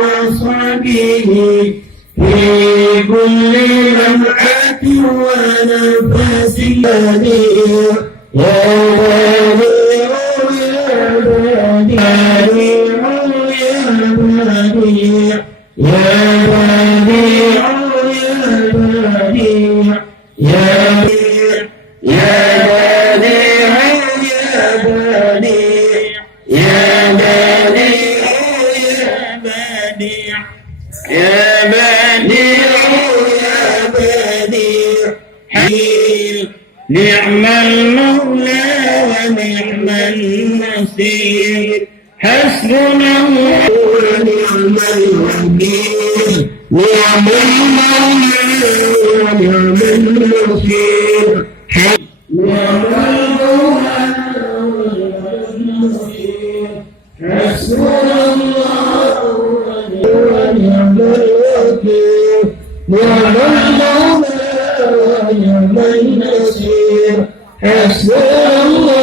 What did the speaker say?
وصحبه في كل لمحة ونفس بديع يا بديع يا بديع يا بديع يا بديع يا بديع يا بديع يا بديع يا بديع حليل نعم المولى ونعم النصير حسبنا الله ونعم الوكيل نعم المولى ونعم النصير نعم المولى ونعم النصير حسبنا الله ونعم الوكيل نعم المولى ونعم النصير حسبنا الله